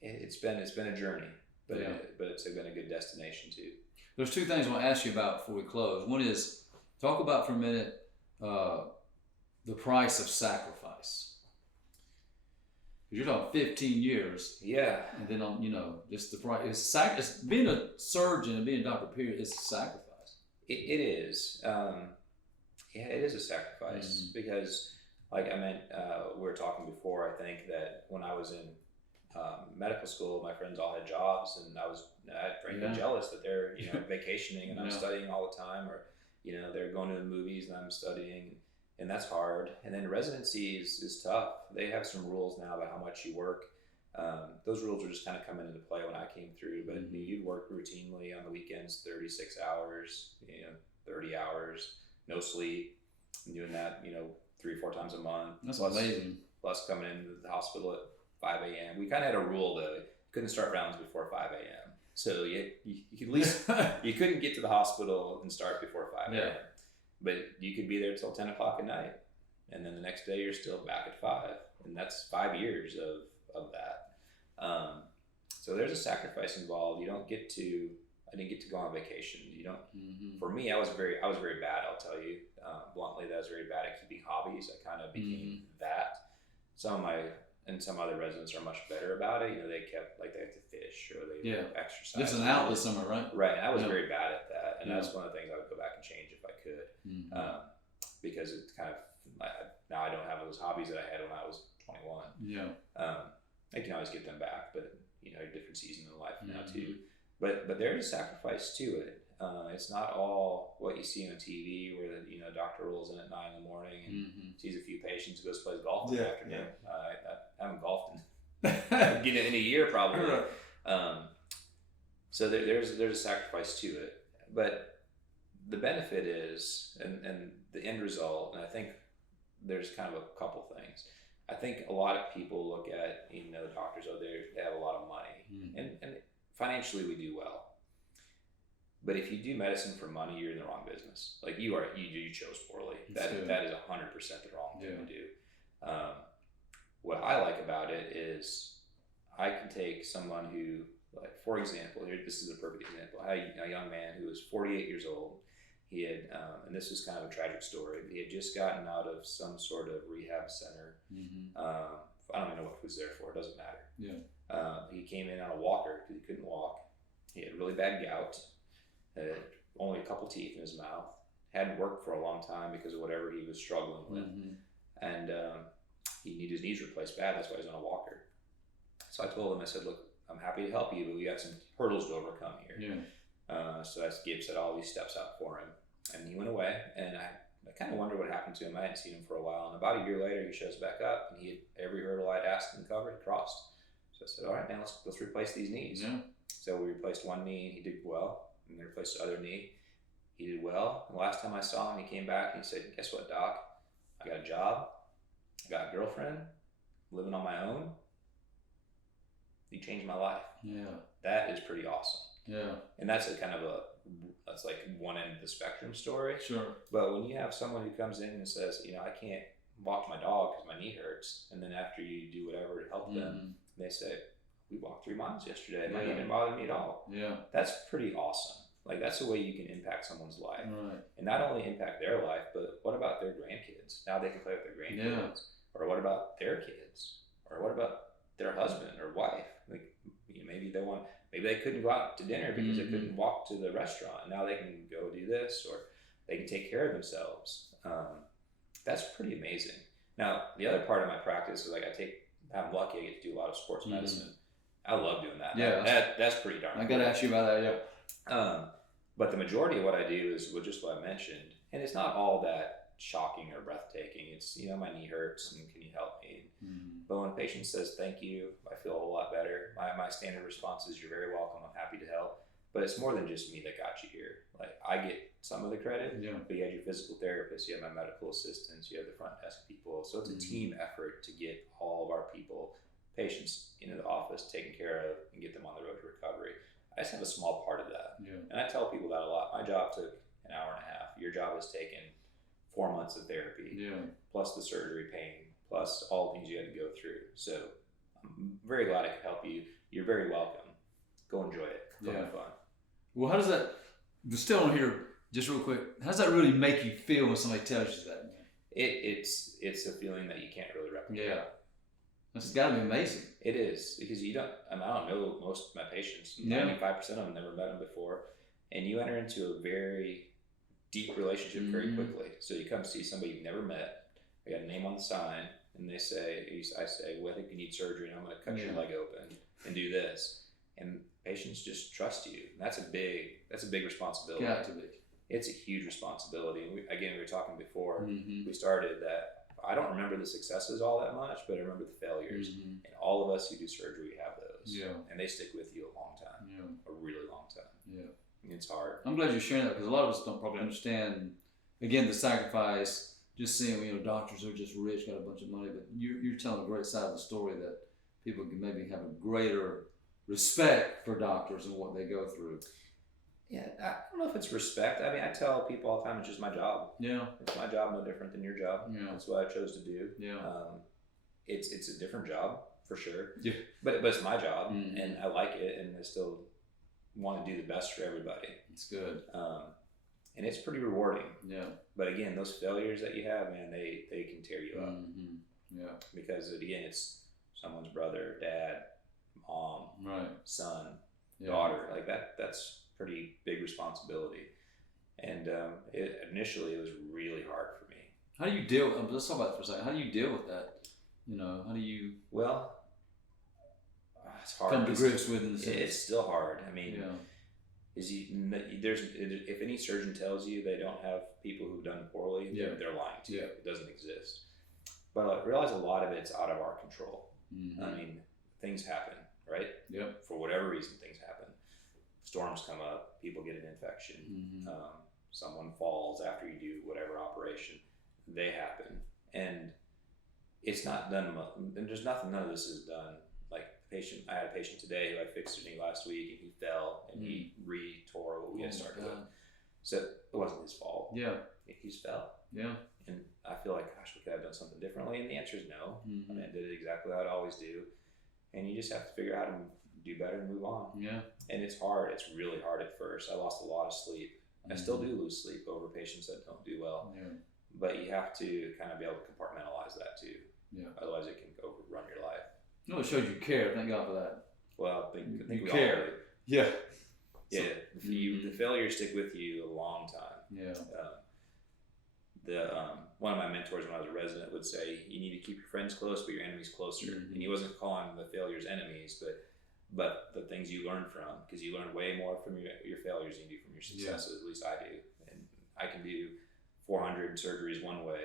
it's been a journey, but it's been a good destination too. There's two things I want to ask you about before we close. One is, talk about for a minute the price of sacrifice. Because you're talking 15 years. Yeah. And then just the price. It's being a surgeon and being a doctor, period, is a sacrifice. It is. It is a sacrifice because, like I meant, we were talking before, I think that when I was in medical school, my friends all had jobs, and I was frankly jealous that they're vacationing and I'm studying all the time, or they're going to the movies and I'm studying, and that's hard. And then residency is tough. They have some rules now about how much you work. Those rules were just kind of coming into play when I came through, but you'd work routinely on the weekends, 36 hours, 30 hours, no sleep, doing that, 3 or 4 times a month. That's amazing. Plus coming into the hospital at 5 a.m. We kind of had a rule though, you couldn't start rounds before 5 a.m. So you could at least, you couldn't get to the hospital and start before 5 a.m. But you could be there till 10 o'clock at night. And then the next day you're still back at 5. And that's 5 years of that. So there's a sacrifice involved. I didn't get to go on vacation. For me, I was very bad. I'll tell you bluntly that I was very bad at keeping hobbies. I kind of became that. Some other residents are much better about it. They kept, like, they have to fish or they exercise. Just an outlet somewhere, right? Right. And I was very bad at that. And that's one of the things I would go back and change if I could. Because it's kind of, now I don't have those hobbies that I had when I was 21. Yeah. I can always get them back, but a different season in life now too. But there's a sacrifice to it. It's not all what you see on TV, where the doctor rolls in at 9 a.m. and sees a few patients, goes plays golf in the afternoon. I haven't golfed in a year probably. So there's a sacrifice to it, but the benefit is, and the end result, and I think there's kind of a couple things. I think a lot of people look at, doctors out there, they have a lot of money, and financially we do well. But if you do medicine for money, you're in the wrong business. Like you chose poorly. That is 100% the wrong thing to do. What I like about it is I can take someone who, like, for example, here, this is a perfect example. I had a young man who was 48 years old. He had, and this was kind of a tragic story, he had just gotten out of some sort of rehab center. I don't even know what he was there for. It doesn't matter. He came in on a walker because he couldn't walk. He had really bad gout, had only a couple teeth in his mouth, hadn't worked for a long time because of whatever he was struggling with. And he needed his knees replaced bad. That's why he's on a walker. So I told him, I said, look, I'm happy to help you, but we got some hurdles to overcome here. So I set all these steps out for him. And he went away, and I kind of wondered what happened to him. I hadn't seen him for a while, and about a year later, he shows back up, and he had every hurdle I'd asked him to cover, he crossed. So I said, all right, man, let's replace these knees. So we replaced one knee, and he did well, and we replaced the other knee. He did well. And the last time I saw him, he came back, and he said, guess what, Doc? I got a job, I got a girlfriend, living on my own. You changed my life. That is pretty awesome. And that's that's like one end of the spectrum story. But when you have someone who comes in and says, I can't walk my dog because my knee hurts, and then after you do whatever to help them, they say, we walked 3 miles yesterday, my knee didn't bother me at all. That's pretty awesome. Like, that's a way you can impact someone's life. And not only impact their life, but what about their grandkids? Now they can play with their grandkids. Or what about their kids? Or what about their husband or wife? Like, maybe they couldn't go out to dinner because they couldn't walk to the restaurant. Now they can go do this, or they can take care of themselves. That's pretty amazing. Now, the other part of my practice is, like, I'm lucky I get to do a lot of sports medicine. I love doing that. That's pretty darn cool. I got to ask you about that, but the majority of what I do is just what I mentioned. And it's not all that shocking or breathtaking. It's, my knee hurts and can you help me? But when a patient says thank you, I feel a whole lot better. My standard response is, you're very welcome, I'm happy to help. But it's more than just me that got you here. Like, I get some of the credit, but you have your physical therapist, you have my medical assistants, you have the front desk people. So it's a team effort to get all of our patients into the office, taken care of, and get them on the road to recovery. I just have a small part of that. And I tell people that a lot. My job took an hour and a half. Your job has taken 4 months of therapy, plus the surgery pain, plus all the things you had to go through. So I'm very glad I could help you. You're very welcome. Go enjoy it. Go have fun. Well, how does that, still on here, just real quick, how does that really make you feel when somebody tells you that? It's a feeling that you can't really replicate. That's got to be amazing. It is, because I don't know most of my patients. 95% of them never met them before. And you enter into a very deep relationship very quickly. So you come see somebody you've never met, I got a name on the sign, and I say, well, I think you need surgery, and I'm going to cut your leg open and do this. And patients just trust you. And that's a big responsibility. Got to be. It's a huge responsibility. And we were talking before we started that I don't remember the successes all that much, but I remember the failures. Mm-hmm. And all of us who do surgery have those. Yeah. And they stick with you a long time. Yeah. A really long time. Yeah. It's hard. I'm glad you're sharing that because a lot of us don't probably understand, again, the sacrifice, just seeing, doctors are just rich, got a bunch of money, but you're telling a great side of the story that people can maybe have a greater respect for doctors and what they go through. Yeah, I don't know if it's respect. I mean, I tell people all the time, it's just my job. Yeah. It's my job, no different than your job. Yeah. That's what I chose to do. Yeah. It's a different job for sure. Yeah. But it's my job, Mm-hmm. and I like it, and I still want to do the best for everybody. It's good. And it's pretty rewarding. Yeah. But again, those failures that you have, man, they can tear you up. Mm-hmm. Yeah. Because again, it's someone's brother, dad, mom, right, son, yeah. daughter. Like that's pretty big responsibility. And initially, it was really hard for me. How do you deal? Let's talk about it for a second. How do you deal with that? How do you? Well, it's hard. Come to grips with it. It's still hard. I mean, yeah. If any surgeon tells you they don't have people who've done poorly, yeah. they're lying to you. Yeah. It doesn't exist. But I realize a lot of it's out of our control. Mm-hmm. I mean, things happen, right? Yep. For whatever reason, things happen. Storms come up, people get an infection, mm-hmm. Someone falls after you do whatever operation. They happen. And it's not done, and there's none of this is done. Like I had a patient today who I fixed his knee last week, and he fell and he re-tore what we had started with. So it wasn't his fault. Yeah. He just fell. Yeah. And I feel like, gosh, we could have done something differently. And the answer is no. Mm-hmm. I mean, I did it exactly how I'd always do. And you just have to figure out how to do better and move on. Yeah. And it's hard. It's really hard at first. I lost a lot of sleep. I still do lose sleep over patients that don't do well. Yeah. But you have to kind of be able to compartmentalize that too. Yeah. Otherwise, it can overrun your life. No, it shows you care. Thank God for that. Well, I think you we care. all do. Yeah. Yeah. So, The failures stick with you a long time. Yeah. One of my mentors when I was a resident would say, you need to keep your friends close, but your enemies closer. Mm-hmm. And he wasn't calling the failures enemies, but the things you learn from, because you learn way more from your failures than you do from your successes. At least I do. And I can do 400 surgeries one way,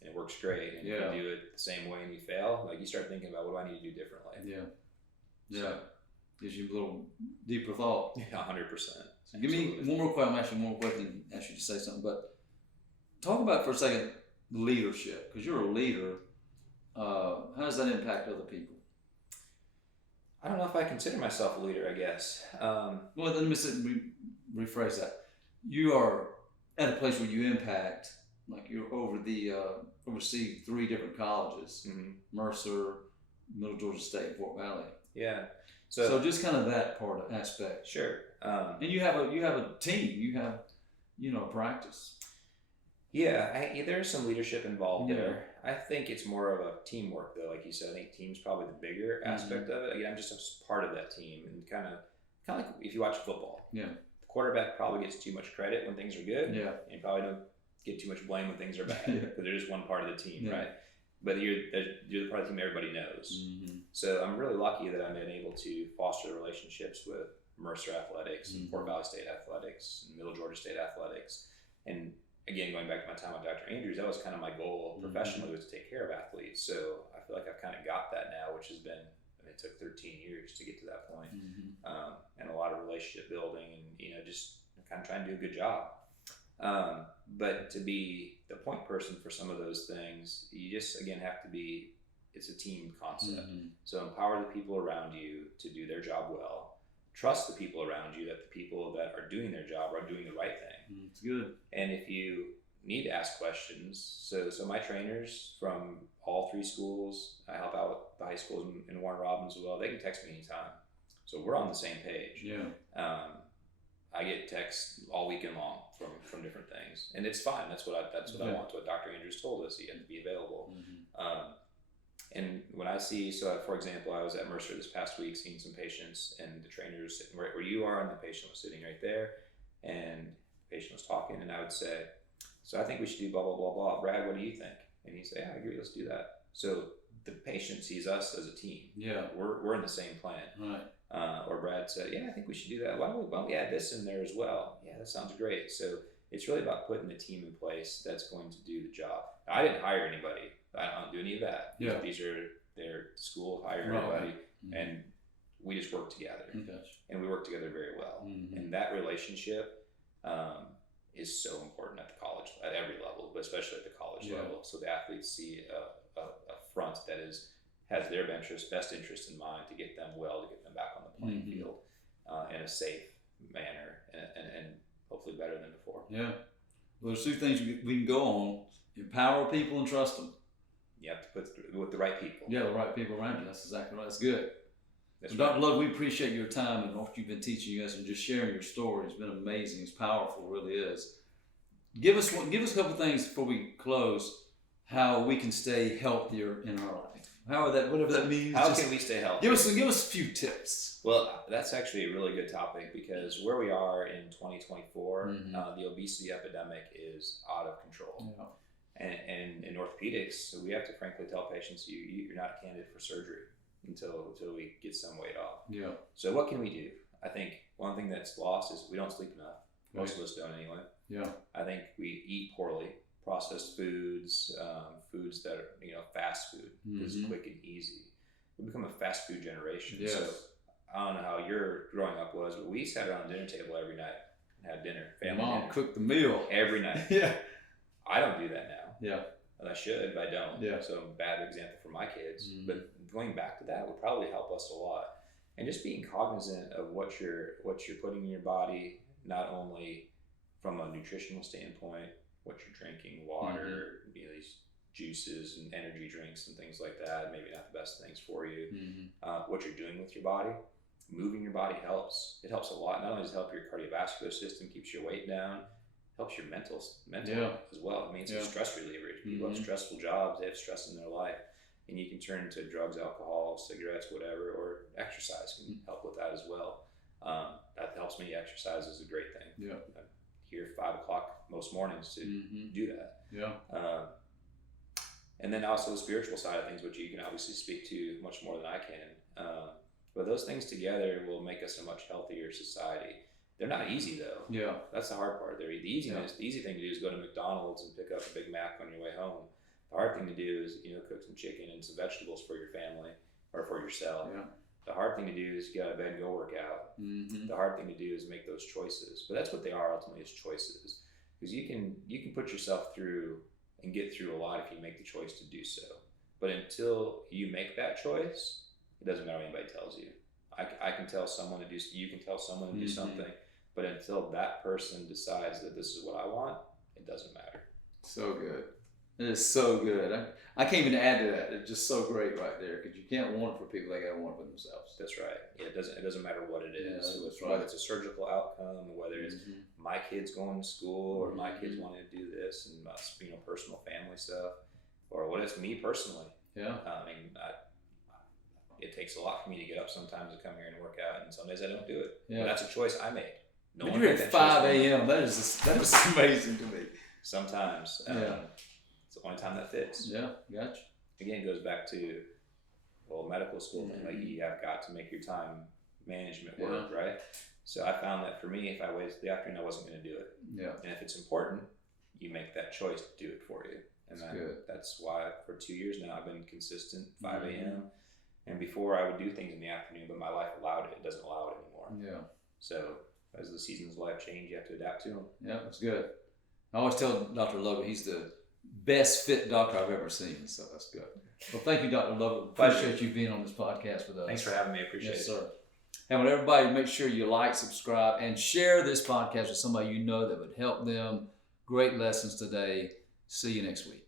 and it works great. And you can do it the same way and you fail. Like you start thinking about, what do I need to do differently? Yeah. Yeah. So, gives you a little deeper thought. Yeah, 100%. So give me one more question. I'm actually one more question. Ask you to say something, but talk about for a second leadership, because you're a leader. How does that impact other people? I don't know if I consider myself a leader, I guess. Well, let me rephrase that. You are at a place where you impact, like you're oversee 3 different colleges, Mm-hmm. Mercer, Middle Georgia State, and Fort Valley. Yeah. So just kind of that aspect. Sure. And you have a team. You have, practice. Yeah, there's some leadership involved Yeah. there. I think it's more of a teamwork, though. Like you said, I think team's probably the bigger aspect of it. Again, I'm just a part of that team, and kind of like if you watch football. Yeah. The quarterback probably gets too much credit when things are good. Yeah. And you probably don't get too much blame when things are bad, Yeah. because they're just one part of the team, Yeah. right? But you're the part of the team everybody knows. Mm-hmm. So I'm really lucky that I've been able to foster relationships with Mercer Athletics and Fort Valley State Athletics and Middle Georgia State Athletics. And again, going back to my time with Dr. Andrews, that was kind of my goal professionally, was to take care of athletes. So I feel like I've kind of got that now, which has been, it took 13 years to get to that point. And a lot of relationship building and, just kind of trying to do a good job. But to be the point person for some of those things, you just, again, have to be, it's a team concept. So empower the people around you to do their job well. Trust the people around you that the people that are doing their job are doing the right thing. It's good. And if you need to ask questions, so my trainers from all 3 schools, I help out with the high schools in Warren Robins as well, they can text me anytime. So we're on the same page. Yeah. I get texts all weekend long from different things, and it's fine. That's what I want. What Dr. Andrews told us, he had to be available. And when I see, for example, I was at Mercer this past week seeing some patients, and the trainer was sitting right where you are, and the patient was sitting right there, and the patient was talking, and I would say, so I think we should do blah, blah, blah, blah. Brad, what do you think? And he'd say, yeah, I agree, let's do that. So the patient sees us as a team. Yeah. We're in the same plan. Right. Or Brad said, yeah, I think we should do that. Why don't we add this in there as well? Yeah, that sounds great. So it's really about putting a team in place that's going to do the job. Now, I didn't hire anybody. I don't do any of that. Yeah. These are their school, hire Right. everybody, and we just work together. Okay. And we work together very well. And that relationship is so important at the college, at every level, but especially at the college level. So the athletes see a front that has their best interest in mind to get them well, to get them back on the playing field in a safe manner, and hopefully better than before. Yeah. Well, there's two things we can go on: empower people and trust them. You have to put with the right people. Yeah, the right people around you. That's exactly right. That's good. That's Well, right. Dr. Love, we appreciate your time and what you've been teaching us and just sharing your story. It's been amazing. It's powerful, it really is. Give us a couple things before we close, how we can stay healthier in our life. Whatever that means. How can we stay healthy? Give us a few tips. Well, that's actually a really good topic, because where we are in 2024, the obesity epidemic is out of control. Yeah. And in orthopedics, we have to frankly tell patients you're not a candidate for surgery until we get some weight off. Yeah. So what can we do? I think one thing that's lost is we don't sleep enough. Most of us don't anyway. Yeah. I think we eat poorly. Processed foods, foods that are fast food is quick and easy. We become a fast food generation. Yes. So I don't know how your growing up was, but we sat around the dinner table every night and had dinner. Family Mom dinner cooked the meal. every night. Yeah. I don't do that now. Yeah. And I should, but I don't. Yeah. So bad example for my kids. But going back to that would probably help us a lot. And just being cognizant of what you're putting in your body, not only from a nutritional standpoint, what you're drinking, water, these juices and energy drinks and things like that, maybe not the best things for you. What you're doing with your body, moving your body helps. It helps a lot. Not only does it help your cardiovascular system, keeps your weight down, helps your mental as well. I mean, it's a stress reliever. People have stressful jobs, they have stress in their life, and you can turn to drugs, alcohol, cigarettes, whatever, or exercise can help with that as well. That helps me. Exercise is a great thing. Yeah. I'm here 5 o'clock most mornings to do that. Yeah. And then also the spiritual side of things, which you can obviously speak to much more than I can. But those things together will make us a much healthier society. They're not easy though. Yeah. That's the hard part. The easy thing to do is go to McDonald's and pick up a Big Mac on your way home. The hard thing to do is cook some chicken and some vegetables for your family or for yourself. Yeah. The hard thing to do is get out of bed and go work out. The hard thing to do is make those choices. But that's what they are ultimately, is choices. Because you can put yourself through and get through a lot if you make the choice to do so. But until you make that choice, it doesn't matter what anybody tells you. I can tell someone to do, you can tell someone to do something, but until that person decides that this is what I want, it doesn't matter. So good. It is so good. I can't even add to that. It's just so great right there, because you can't want it for people, they got to want it for themselves. That's right. Yeah, it doesn't matter what it is. Yeah, that's whether right. it's a surgical outcome, or whether it's my kids going to school, or my kids wanting to do this, and personal family stuff, or what it's me personally. Yeah. It takes a lot for me to get up sometimes to come here and work out, and some days I don't do it. Yeah. But that's a choice I made. No But one you're made at that choice 5 for me. a.m. That is amazing to me. Sometimes. It's the only time that fits. Yeah, gotcha. Again, it goes back to medical school thing. Like, you have got to make your time management work, right? So I found that for me, if I waited the afternoon, I wasn't going to do it. Yeah. And if it's important, you make that choice to do it for you. And that's why for 2 years now I've been consistent, 5 a.m. And before I would do things in the afternoon, but my life allowed it. It doesn't allow it anymore. Yeah. So as the seasons of life change, you have to adapt to them. Yeah, that's good. I always tell Dr. Lovett he's the best fit doctor I've ever seen, so that's good. Well, thank you, Dr. Lovett. Appreciate you being on this podcast with us. Thanks for having me. I appreciate it. Yes, sir. And I want everybody to make sure you like, subscribe, and share this podcast with somebody you know that would help them. Great lessons today. See you next week.